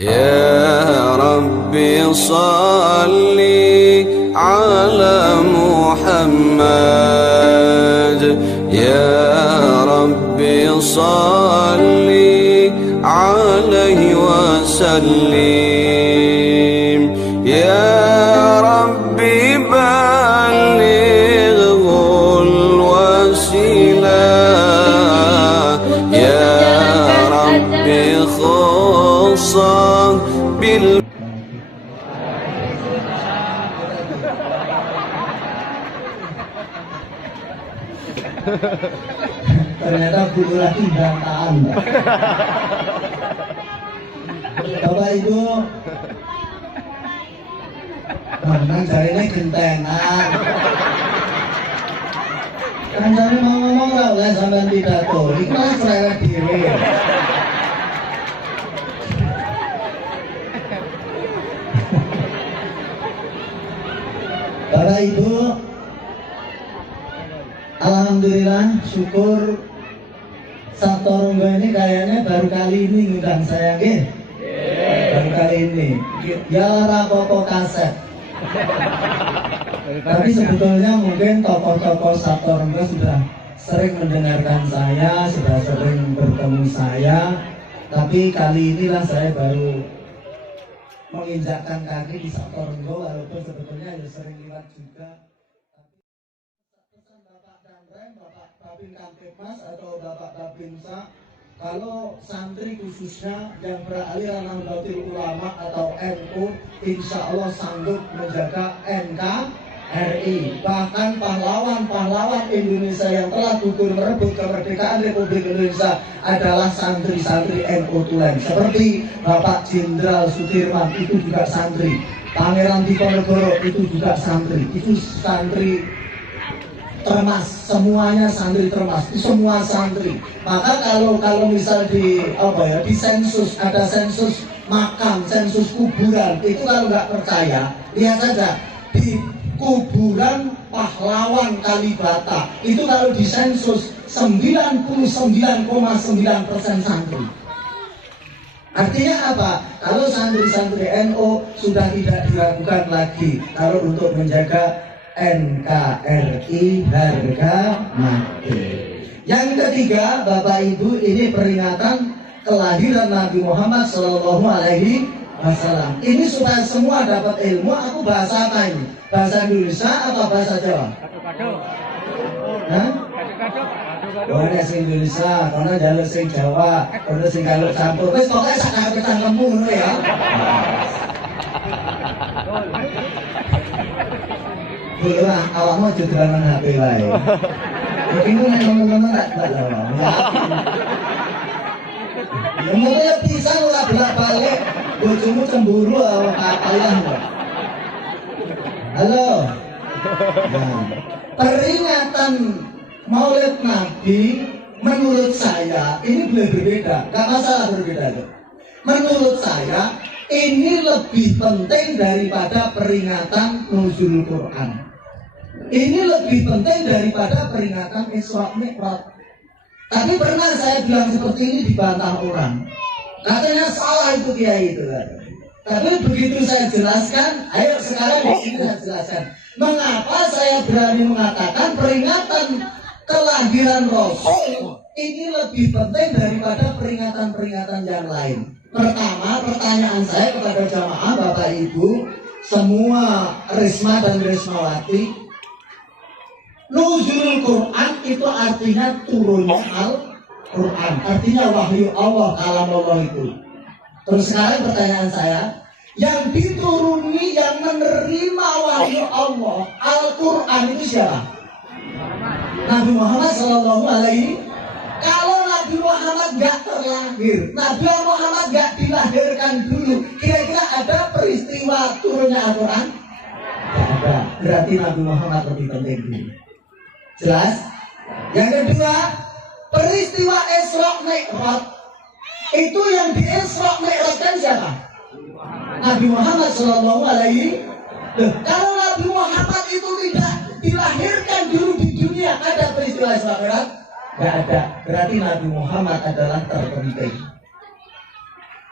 يا ربي صل على محمد يا ربي صل عليه وسلم يا ربي بلغه الوسيلة يا ربي خصا بال Ternyata butuh lagi bantahan. Bapak Ibu, menang jarinya gentenan. Kan saya mau ngomong lah oleh sampean pidato, itu kan cerewet diri. Bapak Ibu, alhamdulillah, syukur Satoronggo ini kayaknya baru kali ini ngundang saya, nggih. Baru kali ini. Ya rapopo kaset. Tapi sebetulnya mungkin tokoh-tokoh Satoronggo sudah sering mendengarkan saya, sudah sering bertemu saya. Tapi kali inilah saya baru menginjakkan kaki di Satoronggo, walaupun sebetulnya ya sering lihat juga. Bapak Babin Kamtipmas atau Bapak Babinsa, kalau santri khususnya yang beraliran Nahdlatul Ulama atau NU, insya Allah sanggup menjaga NKRI. Bahkan pahlawan-pahlawan Indonesia yang telah gugur merebut kemerdekaan Republik Indonesia adalah santri-santri NU Tulen. Seperti Bapak Jenderal Sudirman, itu juga santri. Pangeran Diponegoro itu juga santri. Itu santri termas, semuanya santri termas, semua santri. Maka kalau misal di di sensus, ada sensus makam, sensus kuburan, itu kalau nggak percaya, lihat saja di kuburan pahlawan Kalibata itu kalau di sensus 99,9% santri. Artinya apa? Kalau santri-santri NU sudah tidak diragukan lagi kalau untuk menjaga NKRI harga mati. Yang ketiga, Bapak Ibu, ini peringatan kelahiran Nabi Muhammad Shallallahu Alaihi Wasallam. Ini supaya semua dapat ilmu. Aku bahasa apa ini? Bahasa Indonesia atau bahasa Jawa? Hah? Oh, ada sing Indonesia, karena jalur sing Jawa, karena sing kalau campur. Terus pokoknya sangat ketangkemu ya. Lah, awakmu aja dolanan HP wae. Mungkin ku nek ngomong-ngomong tak lawan. Ya mulai bisa ora bolak-balik, bojomu cemburu awak kalian kok. Halo. Nah, peringatan Maulid Nabi menurut saya ini berbeda. Gak masalah berbeda. Menurut saya ini lebih penting daripada peringatan Nuzul Quran. Ini lebih penting daripada peringatan Isra Mi'raj. Tapi pernah saya bilang seperti ini dibantah orang. Katanya salah itu kiai itu. Tapi begitu saya jelaskan, ayo sekarang di sini saya jelaskan. Mengapa saya berani mengatakan peringatan kelahiran Rasul ini lebih penting daripada peringatan-peringatan yang lain. Pertama, pertanyaan saya kepada jamaah Bapak Ibu, semua Risma dan Rismawati, Nuzulul Quran itu artinya turunnya Al-Quran, artinya wahyu Allah, kalam Allah itu. Terus sekarang pertanyaan saya, yang dituruni, yang menerima wahyu Allah, Al-Quran itu siapa? Nabi Muhammad Sallallahu Alaihi. Kalau Nabi Muhammad gak terlahir, Nabi Muhammad gak dilahirkan dulu, kira-kira ada peristiwa turunnya Al-Quran? Gak ada. Berarti Nabi Muhammad lebih penting dulu. Jelas? Yang kedua, peristiwa Isra Mi'raj itu yang di Isra Mi'raj kan siapa? Nabi Muhammad Sallallahu Alaihi. Kalau Nabi Muhammad itu tidak dilahirkan dulu di dunia, ada peristiwa Isra Mi'raj? Gak ada. Berarti Nabi Muhammad adalah terpenting.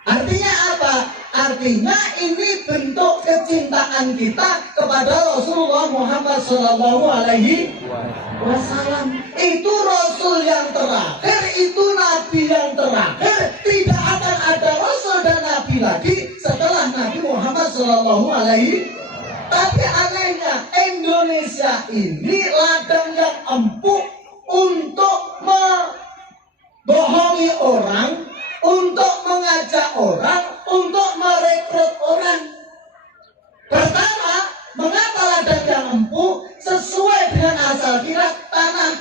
Artinya apa? Artinya ini bentuk kecintaan kita kepada Rasulullah Muhammad Sallallahu Alaihi Wasallam. Itu Rasul yang terakhir, itu Nabi yang terakhir. Tidak akan ada Rasul dan Nabi lagi setelah Nabi Muhammad Sallallahu Alaihi. Tapi anehnya Indonesia ini ladang yang empuk untuk membohongi orang, untuk mengajak orang, untuk merekrut orang. Pertama, mengapa ladang yang empuk? Sesuai dengan asal kilat tanah.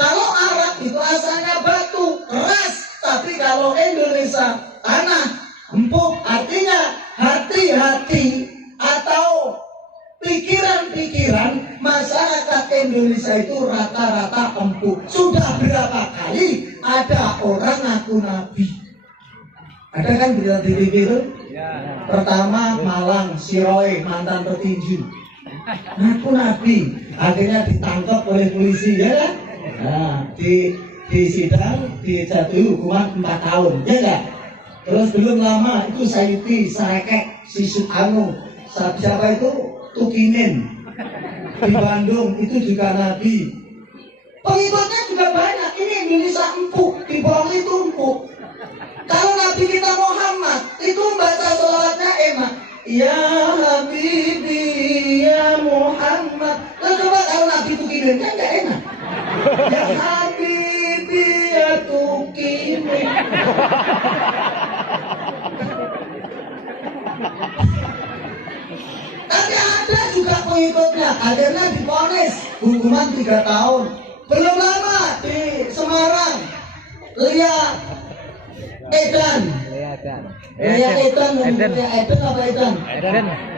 Kalau Arab itu asalnya batu, keras. Tapi kalau Indonesia tanah, empuk. Artinya hati-hati atau pikiran-pikiran masyarakat Indonesia itu rata-rata empuk. Sudah berapa kali ada orang ngaku nabi? Ada kan berita di TV itu? Ya. Pertama Malang, Siroe, mantan petinju. Ngaku nabi, akhirnya ditangkap oleh polisi, ya kan? Nah, di sidang dijatuhi hukuman 4 tahun, ya kan? Terus belum lama itu Sayuti, Sarekek, Sisukanu, siapa itu? Tukinin di Bandung itu juga nabi. Pengikutnya juga banyak. Ini Indonesia empuk, di bawah itu empuk. Kalau Nabi kita Muhammad itu baca sholawatnya enak. Ya Habibi ya Muhammad. Nah, coba kalau Nabi Tukinin kan gak enak. Ya Habibi ya Tukinin. Tapi ada juga pengikutnya, akhirnya divonis hukuman 3 tahun. Belum lama di Semarang, Lia Edan apa Edan?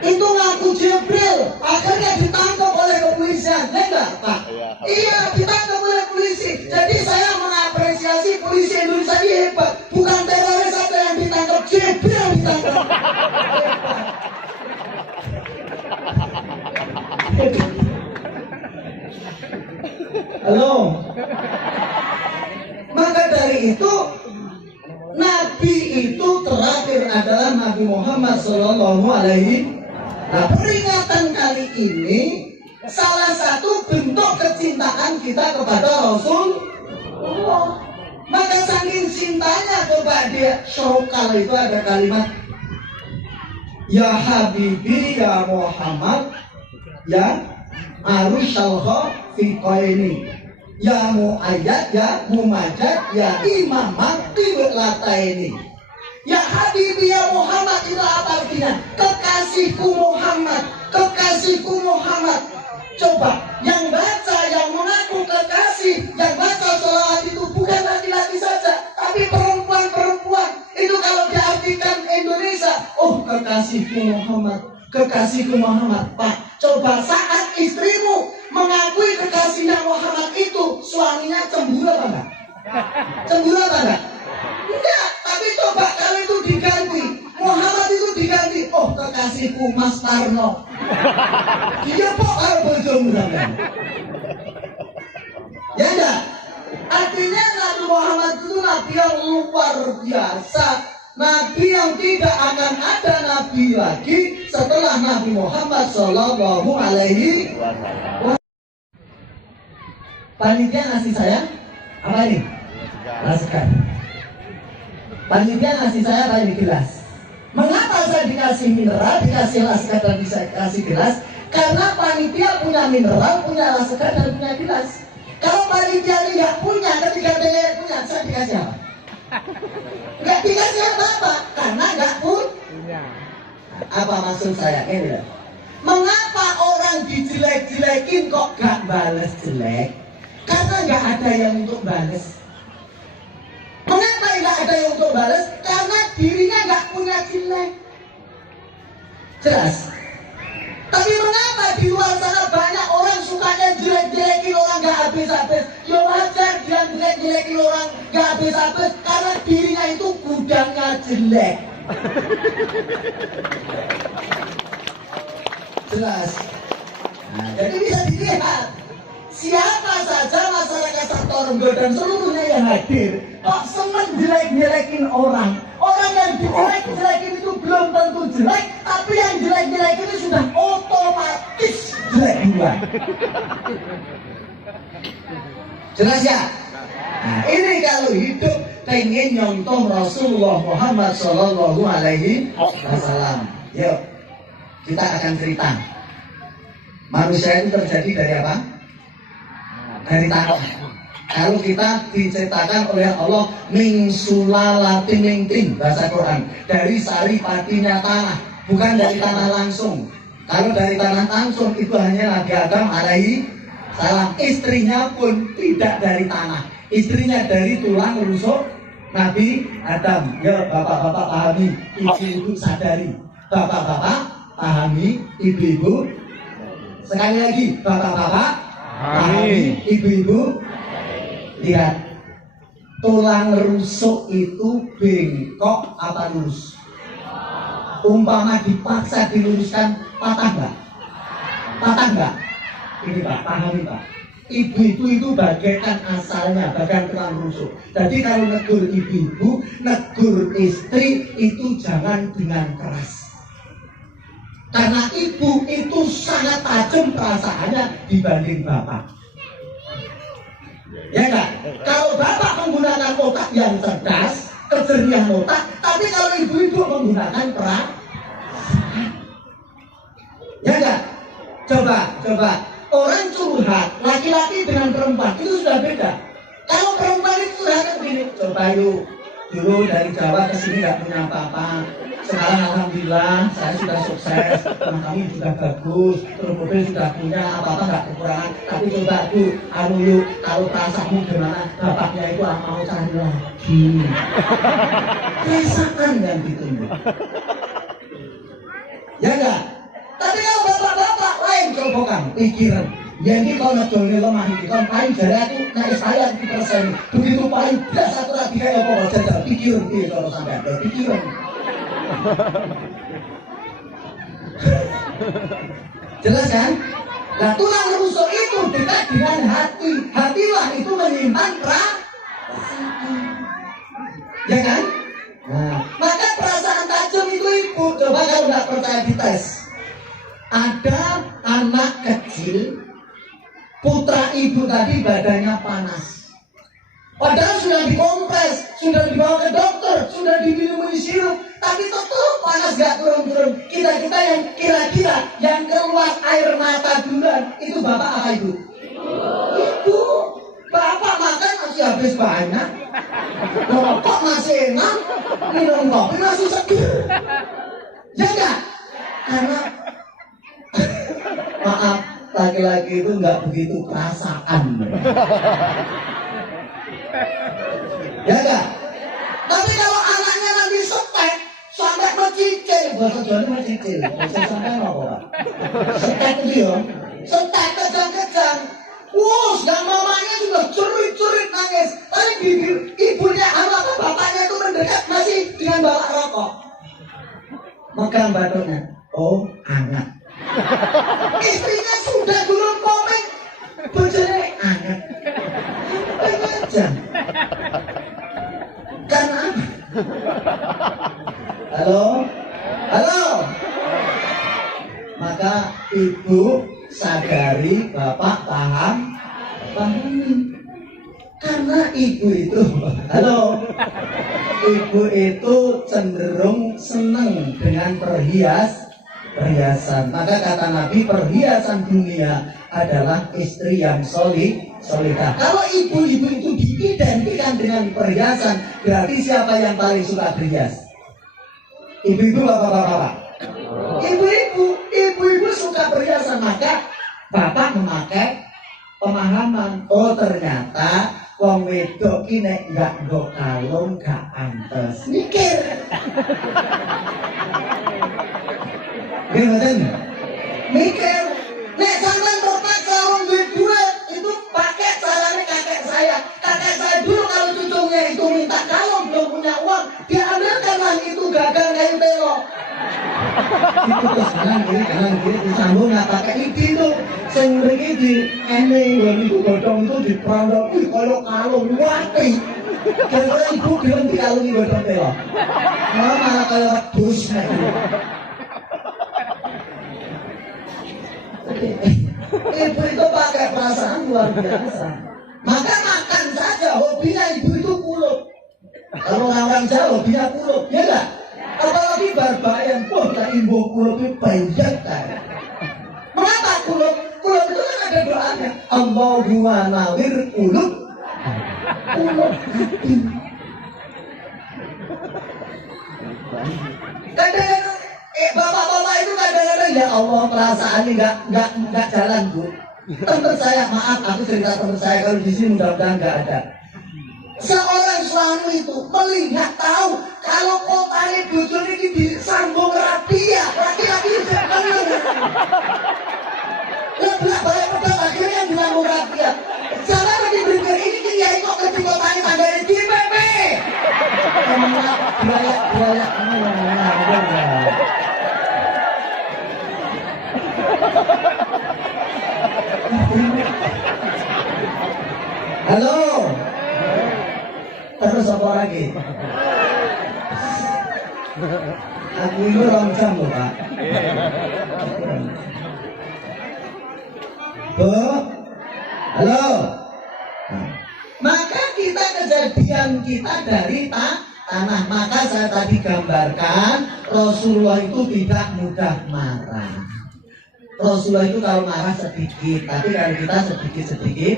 Itu ngaku Jibril, akhirnya ditangkap oleh kepolisian, enggak Pak? Iya, ditangkap oleh polisi. Jadi saya mengapresiasi polisi Indonesia ini hebat. Bukan teroris saja yang ditangkap, Jibril ditangkap. Halo. Maka dari itu Nabi itu terakhir adalah Nabi Muhammad Sallallahu Alaihi. Nah, peringatan kali ini salah satu bentuk kecintaan kita kepada Rasulullah. Maka saking cintanya coba dia syokal itu ada kalimat Ya Habibi ya Muhammad ya Arusyalha fi qaini ya Mu'ayyad ya Mumajad ya Imamat Tiwlataini. Ya Habibi ya Muhammad itu apa artinya? Kekasihku Muhammad, kekasihku Muhammad. Coba yang baca, yang mengaku kekasih, yang baca sholawat itu bukan laki-laki saja, tapi perempuan-perempuan. Itu kalau diartikan Indonesia, oh kekasihku Muhammad, kekasihku Muhammad. Pak, coba saat istrimu mengakui kekasihnya Muhammad itu, suaminya cemburu apa enggak? Cemburu apa enggak? Enggak, tapi coba kalau itu diganti, Muhammad itu diganti, oh kekasihku Mas Tarno. Dia kok kalau bojomu sampean? Ya enggak? Artinya Nabi Muhammad itu Nabi yang luar biasa, Nabi yang tidak akan ada Nabi lagi setelah Nabi Muhammad Sallallahu Alaihi Wasallam. Panitia ngasih saya apa ini? Rasakan. Panitia ngasih saya apa ini? Gelas. Mengapa saya dikasih mineral, dikasih rasakan dan dikasih gelas? Karena panitia punya mineral, punya rasakan dan punya gelas. Kalau panitia ini nggak punya, ketika dia punya, saya dikasih apa? Nggak dikasih apa-apa, karena nggak punya. Apa maksud saya? Ini loh. Mengapa orang dijelek-jelekin kok nggak balas jelek? Karena nggak ada yang untuk balas. Mengapa nggak ada yang untuk balas? Karena dirinya nggak punya jelek. Jelas. Tapi mengapa di luar sana banyak orang sukanya jelek-jelekin orang nggak habis-habis? Ya wajar dia jelek-jelekin orang nggak habis-habis karena dirinya itu gudangnya jelek. Jelas. Nah, jadi bisa dilihat siapa saja masyarakat Satorenggo dan seluruhnya yang hadir kok seneng jelek-jelekin orang. Orang yang dijelek-jelekin itu belum tentu jelek. jelek, tapi yang jelek-jelek itu sudah otomatis jelek duluan. Jelas ya? Nah, ini kalau hidup pengen nyontoh Rasulullah Muhammad Sallallahu Alaihi Wasallam. Yuk, kita akan cerita. Manusia itu terjadi dari apa? Dari tanah. Kalau kita diciptakan oleh Allah min sulalatin min tin, bahasa Quran, dari sari padinya tanah, bukan dari tanah langsung. Kalau dari tanah langsung itu hanya Nabi Adam alaihi salam. Istrinya pun tidak dari tanah, istrinya dari tulang rusuk Nabi Adam. Ya bapak-bapak pahami, ibu-ibu sadari. Bapak-bapak pahami, ibu-ibu. Sekali lagi, bapak-bapak pahami, ibu-ibu. Lihat, tulang rusuk itu bengkok apa lurus? Umpama dipaksa diluruskan, patah enggak? Patah enggak? Ini Pak, pahami Pak. Ibu-ibu itu bagaikan asalnya, bagian tulang rusuk. Jadi kalau negur ibu-ibu, negur istri itu jangan dengan keras. Karena ibu itu sangat tajam perasaannya dibanding bapak. Ya enggak? Kalau bapak menggunakan otak yang cerdas, kejernihan otak, tapi kalau ibu-ibu menggunakan perasaan. Ya enggak? Coba. Orang curhat, laki-laki dengan perempuan itu sudah beda. Kalau perempuan itu curhat begini, coba yuk, dulu dari Jawa ke sini nggak punya apa-apa. Sekarang alhamdulillah saya sudah sukses, rumah kami sudah bagus, terus mobil sudah punya, apa-apa nggak kekurangan. Tapi coba tuh, yuk, kalau perasaanmu gimana, bapaknya itu mau cari lagi. Rasakan yang ditunggu. Ya enggak? Tapi kalau bapak-bapak lain coba pikiran. Ya ini kalau ngedolnya lemah ini, kalau paling jari aku naik saya 1%. Begitu paling belas satu lagi kayak apa jajal pikiran dia kalau sampai ada pikiran. Jelas kan? Nah tulang rusuk itu dekat dengan hati. Hatilah itu menyimpan perasaan. Ya kan? Nah, maka perasaan tajam itu ibu. Coba kalau nggak percaya dites. Ada anak kecil, putra ibu tadi badannya panas. Padahal sudah dikompres, sudah dibawa ke dokter, sudah diminum sirup, tapi tetap panas gak turun-turun. Kita yang kira-kira yang keluar air mata duluan, itu bapak apa ibu? Ibu. Bapak makan masih habis banyak, rokok masih enak, minum kopi masih seger. Ya enggak? Karena maaf, laki-laki itu nggak begitu perasaan. Ya enggak? Tapi kalau anaknya nanti setek sampai mencicil, bahasa Jawa mencicil, bahasa sampai apa Pak? Setek itu ya, setek kejang-kejang. Wuh, dan mamanya sudah cerit-cerit nangis. Tapi bibir ibunya atau bapaknya itu mendekat masih dengan bawa rokok. Megang batuknya. Oh, hangat. Istrinya sudah gulung komeng, bojone anget. Aja. Karena apa? Halo. Maka ibu sadari, bapak pahami. Karena ibu itu, ibu itu cenderung senang dengan perhiasan. Maka kata Nabi, perhiasan dunia adalah istri yang solihah. Kalau ibu-ibu itu diidentikan dengan perhiasan, berarti siapa yang paling suka berhias? Ibu-ibu, bapak-bapak. Ibu-ibu suka perhiasan, maka bapak memakai pemahaman. Oh ternyata wong wedok ki nek gak nggo kalung gak pantes. Mikir. Gimana? Mikir. Nek sampean terpaksa wong duit itu pakai caranya kakek saya. Kakek saya dulu kalau cucunya itu minta kalung belum punya uang, dia ambilkan lah itu gagang kayu pelok. Itu terus kanan kiri disambung nggak pakai itu sing mriki di wong ibu godhong itu diprandok kaya kalung wae. Kira ibu gelem dikalungi godhong telo. Malah kaya wedhus. Ibu itu pakai perasaan luar biasa. Maka makan saja, hobinya ibu itu kulup. Kalau orang Jawa hobinya kulup, ya enggak? Apalagi barbayan, kok tak ibu kulup itu banyak kan? Mengapa kulup? Kulup itu kan ada doanya. Allahumma nawir kulup. Kulup hati. Kadang-kadang bapak-bapak itu kadang-kadang ya Allah perasaannya nggak jalan bu. Teman saya, maaf aku cerita teman saya, kalau di sini mudah-mudahan nggak ada. Seorang suami itu melihat tahu kalau kotanya bojone ini disambung rapiah, laki-laki itu seneng. Lebih balik pedang akhirnya yang disambung rapiah. Jangan dipikir ini kiai kok ke kotanya tangganya di PP. Berayak. Halo. Terus apa lagi? Aku ini orang jam loh Pak. Bu, halo. Maka kita kejadian kita dari tanah. Maka saya tadi gambarkan Rasulullah itu tidak mudah marah. Rasulullah itu kalau marah sedikit, tapi kalau kita sedikit-sedikit.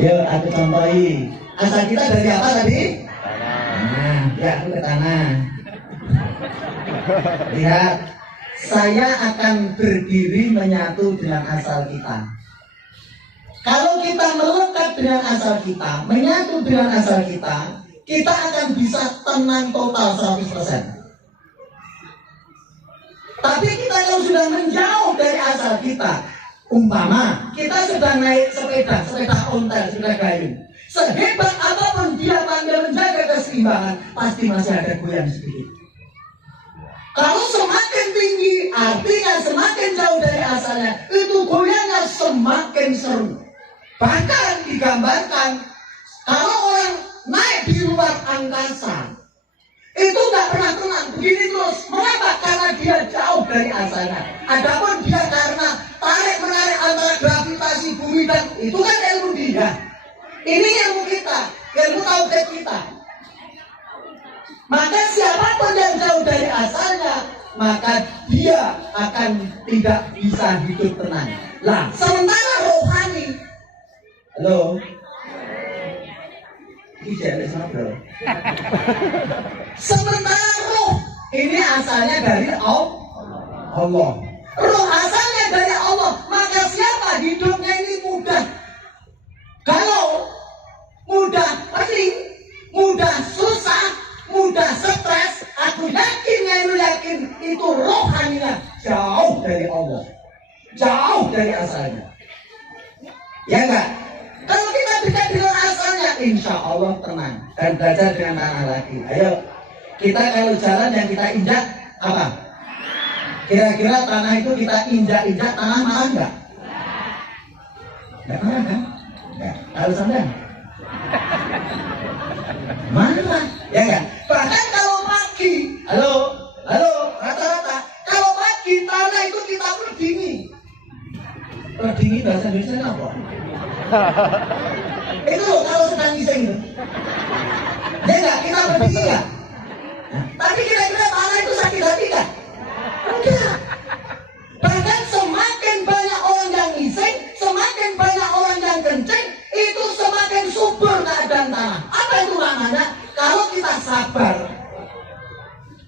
Yuk aku contohi. Asal kita dari apa tadi? Tanah. Ya aku ke tanah. Lihat, saya akan berdiri menyatu dengan asal kita. Kalau kita melekat dengan asal kita, menyatu dengan asal kita akan bisa tenang total 100%. Tapi kita kalau sudah menjauh dari asal kita, umpama kita sedang naik sepeda ontel, sepeda gayung, sehebat apapun dia pandai menjaga keseimbangan, pasti masih ada goyang sedikit. Kalau semakin tinggi, artinya semakin jauh dari asalnya, itu goyangnya semakin seru. Bahkan digambarkan, kalau orang naik di luar angkasa, itu nggak pernah tenang, begini terus. Mengapa? Karena dia jauh dari asalnya. Adapun dia karena tarik-menarik antara gravitasi bumi dan itu kan ilmu dia. Ini ilmu kita, ilmu tauhid kita. Maka siapapun yang jauh dari asalnya, maka dia akan tidak bisa hidup tenang. Lah, sementara rohani, halo, ini cewek sama bro. Sementara roh ini asalnya dari Allah. Roh asalnya dari Allah, maka siapa hidupnya ini mudah. Kalau mudah pening, mudah susah, mudah stres, aku yakin itu rohaninya jauh dari Allah, jauh dari asalnya. Ya enggak? Kalau kita dekat dengan asalnya, insya Allah tenang dan belajar dengan tanah lagi. Ayo, kita kalau jalan yang kita injak apa? Kira-kira tanah itu kita injak-injak, tanah marah enggak? Enggak marah kan? Enggak. Kalau sampean marah, ya enggak? Bahkan kalau pagi, halo, rata-rata kalau pagi tanah itu kita berdini. Berdini bahasa Indonesia apa? Itu loh kalau sedang ngising itu. Ya enggak, kita berdiri ya. Tapi kira-kira tanah itu sakit hati kan? Enggak. Bahkan semakin banyak orang yang ngising, semakin banyak orang yang kencing, itu semakin subur keadaan tanah. Apa itu maknanya? Kalau kita sabar,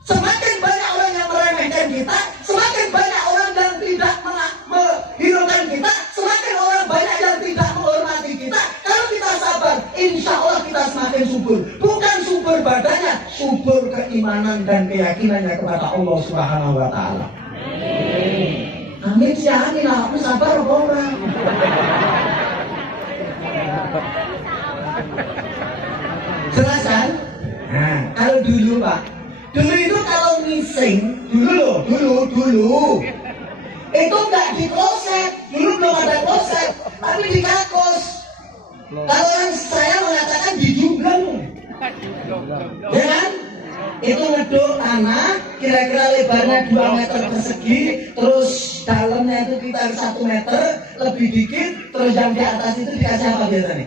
semakin banyak orang yang meremehkan kita, semakin banyak orang yang tidak menghiraukan kita, semakin orang banyak yang tidak menghormati kita. Kalau kita sabar, insya Allah kita semakin subur. Bukan subur badannya, subur keimanan dan keyakinannya kepada Allah Subhanahu wa Ta'ala. Amin sih, amin lah. Aku sabar apa orang? Jelas kan? Nah, kalau dulu Pak, dulu itu kalau ngising, dulu itu nggak di kloset, dulu belum ada kloset, tapi di kakus. Kalau yang saya mengatakan di jumlah, ya kan? itu ngeduk tanah kira-kira lebarnya 2 meter persegi, terus dalamnya itu sekitar 1 meter lebih dikit, terus yang di atas itu dikasih apa biasanya?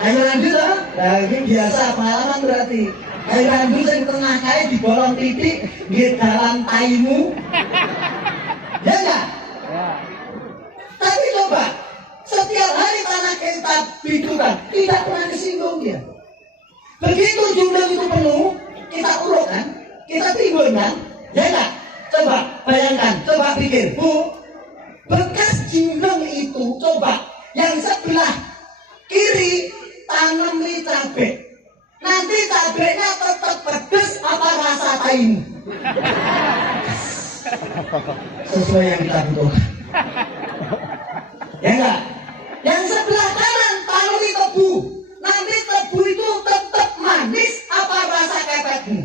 Kayu randu toh? Nah ini biasa pengalaman berarti. Kayu randu yang tengah kayak di bolong titik di dalam taimu. Ya enggak? Tapi coba setiap hari tanah kita bidukan tidak pernah disinggung dia. Begitu jumlah itu penuh, kita urutkan, kita timbulkan, ya enggak? Coba bayangkan, coba pikir, Bu, bekas jingleng itu, coba yang sebelah kiri tanami cabai, nanti cabainya tetap pedes apa rasa taimu? Sesuai yang kita butuhkan. Ya enggak? Yang sebelah kanan tanami tebu, nanti tebu itu tetap manis apa rasa kepetmu?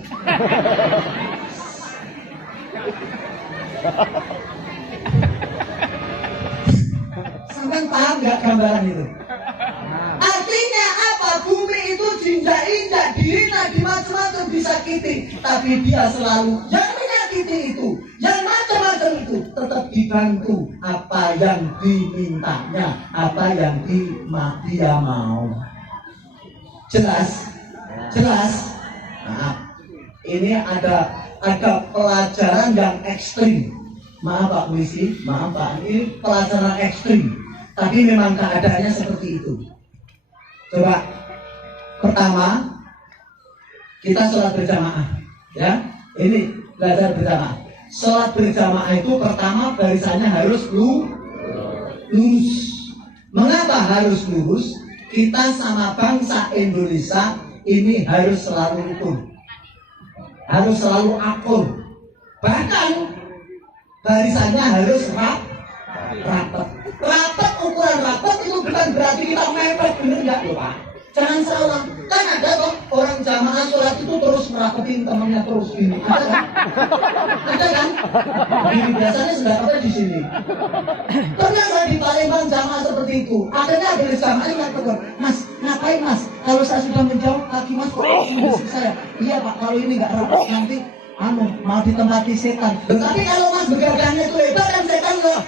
Sampai paham nggak gambaran itu? Artinya apa? Bumi itu jinjak-injak, dihina, dimacam-macam, disakiti, tapi dia selalu yang menyakiti itu, yang macam-macam itu tetap dibantu apa yang dimintanya, apa yang dia mau. Jelas? Jelas? Nah, ini ada pelajaran yang ekstrim. Maaf Pak Polisi, maaf Pak, ini pelajaran ekstrim. Tapi memang keadaannya seperti itu. Coba, pertama, kita sholat berjamaah. Ya, ini belajar berjamaah. Sholat berjamaah itu pertama barisannya harus lurus. Mengapa harus lurus? Kita sama bangsa Indonesia ini harus selalu rukun. Harus selalu akur. Bahkan barisannya harus rapat. Rapat, ukuran rapat itu bukan berarti kita mepet, bener nggak loh Pak? Jangan salah. Kan ada kok orang jamaah sholat itu terus merapetin temannya terus gini. Ada kan? Ada kan? Gini biasanya sudah ada di sini. Pernah saya di Palembang jamaah seperti itu. Akhirnya ada jamaah yang tegur, Mas, ngapain Mas? Kalau saya sudah menjauh kaki Mas kok musik saya. Iya Pak, kalau ini nggak rapat nanti mau ditempati setan. Tapi kalau Mas begagangnya itu lebar kan setan loh.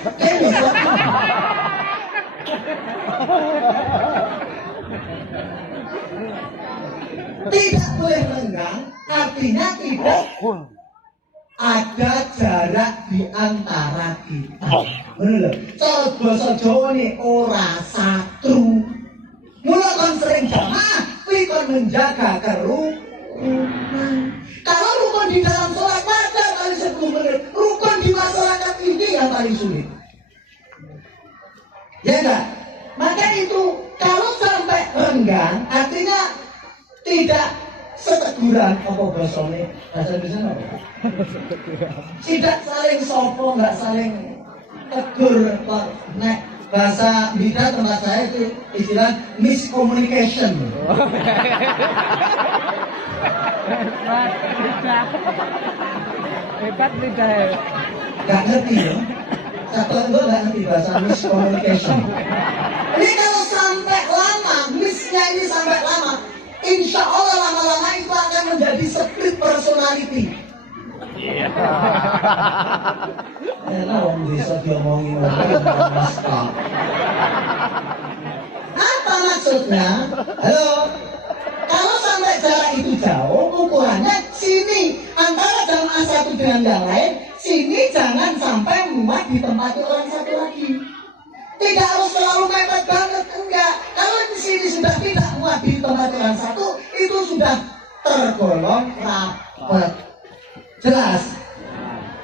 Tidak boleh renggang, artinya tidak ada jarak di antara kita. Bener. Kalau bahasa Jawa nih ora satru. Mula kon sering jamaah, kuwi kon menjaga kerukunan. Kalau rukun di dalam sholat wajar kali 10 menit, rukun di masyarakat ini yang paling sulit. Ya enggak? Maka itu kalau sampai renggang, artinya tidak seteguran apa bahasanya? Bahasa Indonesia apa? Tidak saling sopo, nggak saling tegur. Nek bahasa bida tempat saya itu istilah miscommunication. Hebat lidah. Gak ngerti ya? Satu gue gak ngerti bahasa miscommunication. Ini kalau sampai lama, misnya ini sampai lama, insya Allah lama-lama itu akan menjadi split personality. Iya. Orang bisa diomongin apa maksudnya? Halo. Kalau sampai jarak itu jauh, ukurannya sini antara jamaah satu dengan yang lain, sini jangan sampai muat ditempati orang satu lagi. Tidak harus selalu mepet banget, enggak. Kalau di sini sudah tidak muat ditempati orang satu, itu sudah tergolong rapat. Jelas?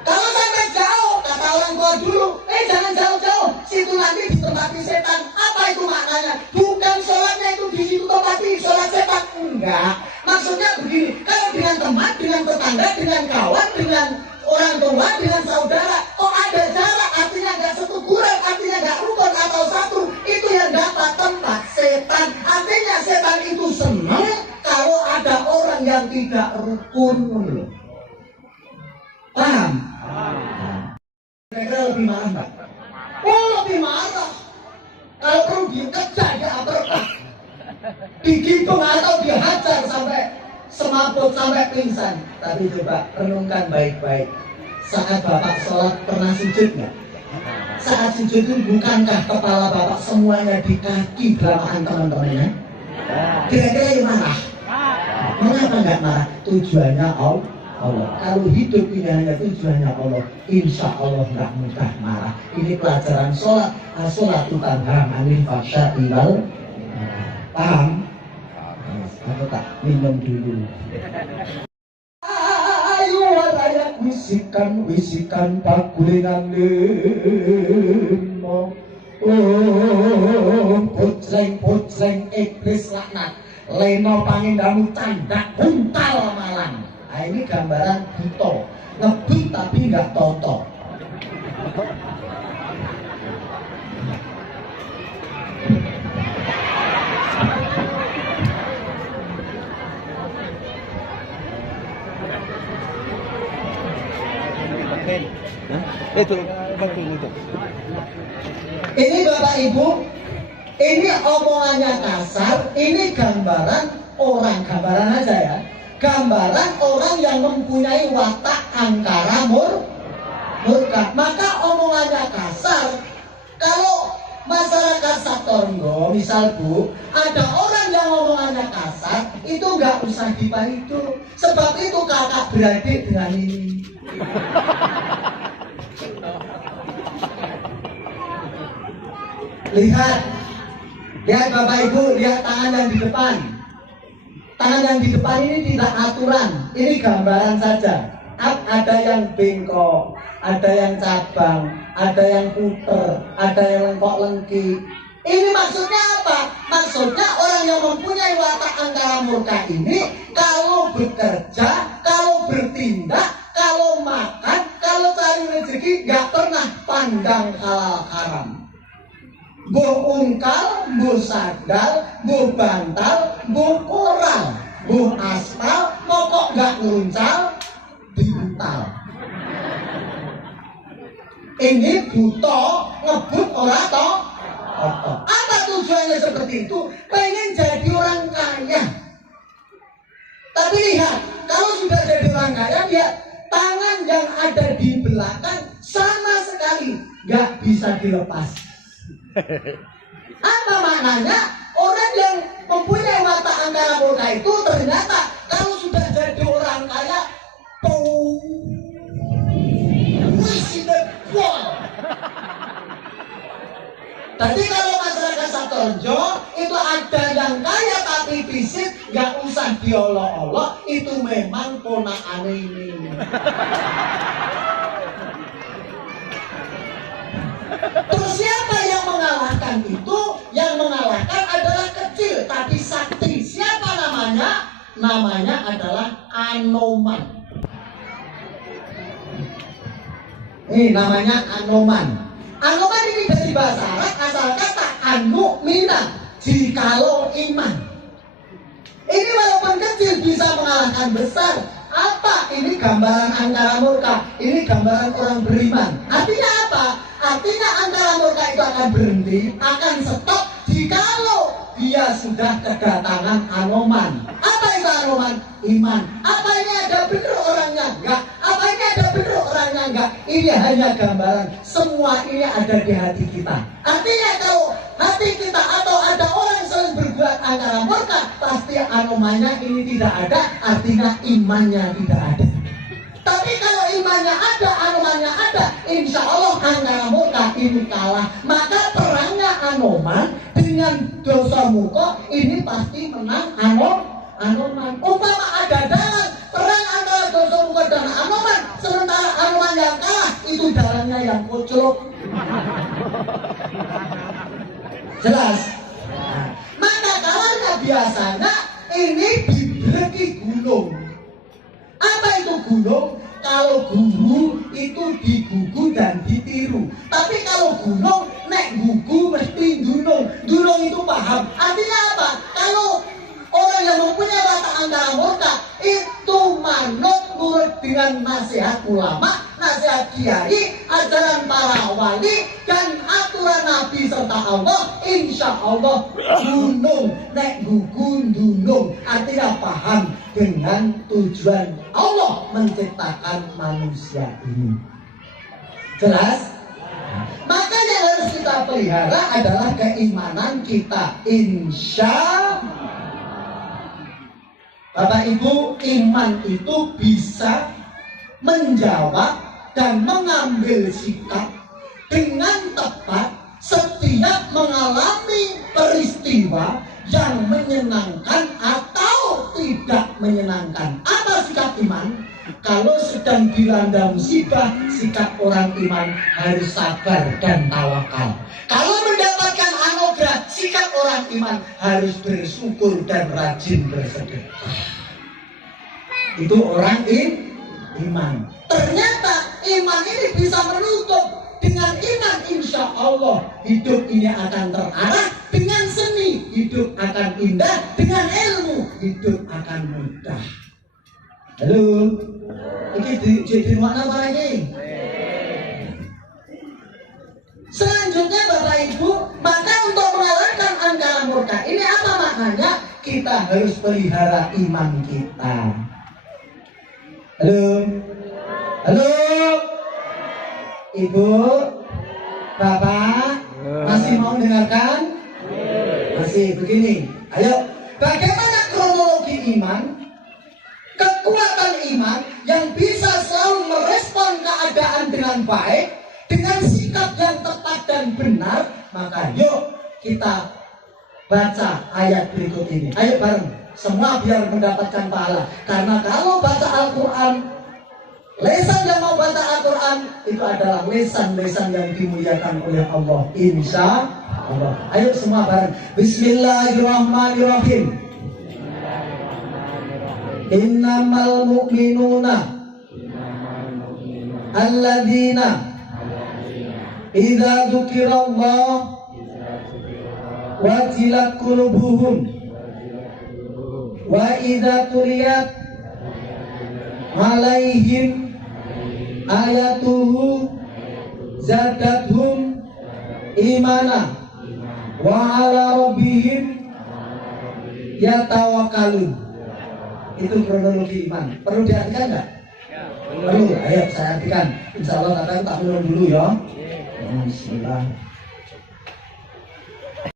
Kalau sampai jauh, kata orang tua dulu, jangan jauh-jauh, situ nanti ditempati setan. Apa itu maknanya? Bukan sholatnya itu di situ tempati sholat setan, enggak. Maksudnya begini, kalau dengan teman, dengan tetangga, dengan kawan, dengan orang tua, dengan saudara, kok ada jarak, artinya nggak setukuran, artinya nggak rukun atau satu, itu yang dapat tempat setan. Artinya setan itu senang kalau ada orang yang tidak rukun. Paham? Kira-kira lebih marah nggak? Oh lebih marah. Kalau perlu dikejar ya apa? Digitung atau dihajar sampai semaput sampai pingsan. Tapi coba renungkan baik-baik. Saat Bapak sholat pernah sujud nggak? Saat sujud itu bukankah kepala Bapak semuanya di kaki belakang teman-temannya? Kira-kira yang marah? Mengapa nggak marah? Tujuannya Allah. Kalau hidup ini hanya tujuannya Allah, insya Allah nggak mudah marah. Ini pelajaran sholat. Sholat itu tanha anil fahsya'i wal. Paham? Aku tak minum dulu. Ayo raya wisikan pagulingan limo. Pocreng iblis laknat. Leno pangindamu candak buntal malang. Nah, ini gambaran buto, ngebut tapi nggak toto. Itu penting itu. Ini Bapak Ibu, ini omongannya kasar, ini gambaran orang, gambaran aja ya. Gambaran orang yang mempunyai watak angkara murka. Maka omongannya kasar. Kalau masyarakat Satornggo, misal Bu, ada orang yang omongannya kasar, itu nggak usah dipaidu. Sebab itu kakak beradik dengan ini. Lihat Bapak Ibu, lihat tangan yang di depan. Tangan yang di depan ini tidak aturan, ini gambaran saja. Ada yang bengkok, ada yang cabang, ada yang puter, ada yang lengkok-lengki. Ini maksudnya apa? Maksudnya orang yang mempunyai watak angkara murka ini, kalau bekerja, kalau bertindak, kalau makan, kalau cari rezeki, gak pernah pandang halal haram. Buh ungkal, buh sadal, buh bantal, buh koral, buh aspal, pokok gak ngeruncal, diuntal. Ini buto, ngebut ora toh? Apa tujuannya seperti itu? Pengen jadi orang kaya. Tapi lihat, kalau sudah jadi orang kaya, lihat tangan yang ada di belakang sama sekali gak bisa dilepas. Apa maknanya? Orang yang mempunyai watak angkara murka itu ternyata kalau sudah jadi orang kaya, Jadi kalau masyarakat Satorjo itu ada yang kaya tapi fisik, nggak usah diolok-olok, itu memang ponakane ini. Terus siapa yang mengalahkan itu? Yang mengalahkan adalah kecil tapi sakti. Siapa namanya? Namanya adalah Anoman. Ini namanya Anoman. Anoman ini dari bahasa Arab, asal kata anu mina, jikalau iman. Ini walaupun kecil bisa mengalahkan besar. Apa? Ini gambaran angkara murka. Ini gambaran orang beriman. Artinya apa? Artinya angkara murka itu akan berhenti, akan stop jikalau dia sudah kedatangan Anoman. Apa itu Anoman? Iman. Apa ini ada benar orangnya? Enggak. Apa ini ada benar orangnya? Enggak. Ini hanya gambaran. Semua ini ada di hati kita. Artinya kalau hati kita atau ada orang sering berbuat angkara murka, pasti Anomannya ini tidak ada. Artinya imannya tidak ada. Tapi kalau imannya ada, Anomannya ada, insya Allah angkara murka ini kalah. Maka perangnya Anoman dengan dosa murka ini pasti menang Anoman. Umpama ada dalam perang antara dosa murka dan Anoman, sementara Anoman yang kalah, itu dalamnya yang kocok. Jelas? Maka kalahnya biasanya ini dibeleki gunung. Apa itu gunung? Kalau guru itu digugu dan ditiru. Tapi kalau gunung, nek gugu mesti dunung. Dunung itu paham. Artinya apa? Kalau orang yang mempunyai watak angkara murka itu manut nurut dengan nasihat ulama, nasihat kiai, ajaran para wali, dan aturan peraturan Nabi serta Allah, insya Allah gunung nek gugun dunung, artinya paham dengan tujuan Allah menciptakan manusia ini. Jelas? Maka yang harus kita pelihara adalah keimanan kita, insya Bapak Ibu, iman itu bisa menjawab dan mengambil sikap dengan tepat setiap mengalami peristiwa yang menyenangkan atau tidak menyenangkan. Apa sikap iman? Kalau sedang dilanda musibah, sikap orang iman harus sabar dan tawakal. Kalau mendapatkan anugerah, sikap orang iman harus bersyukur dan rajin bersedekah. Itu orang iman. Ternyata iman ini bisa menutup. Dengan iman insya Allah hidup ini akan terarah. Dengan seni hidup akan indah. Dengan ilmu hidup akan mudah. Halo, ini jadi makna apa lagi? Selanjutnya Bapak Ibu, maka untuk mengalahkan angkara murka ini apa maknanya? Kita harus pelihara iman kita. Halo, halo, Ibu, Bapak, masih mau dengarkan? Masih begini. Ayo, bagaimana kronologi iman? Kekuatan iman yang bisa selalu merespon keadaan dengan baik, dengan sikap yang tepat dan benar. Maka yuk kita baca ayat berikut ini. Ayo bareng, semua biar mendapatkan pahala. Karena kalau baca Al-Quran, lesan yang mau baca Al-Quran itu adalah lesan-lesan yang dimuliakan oleh Allah, insya Allah. Ayo semua bareng, Bismillahirrahmanirrahim. Innamal mu'minuna alladzina idza dzukirallah wajilat qulubuhum wa idza tuliyat alaihim ayatuhu zadathum imana wa ala rabbihim yatawakkalun. Itu kronologi iman. Perlu diartikan nggak? Perlu. Ayo saya artikan. Insya Allah kakak tak minum dulu ya. Bismillah.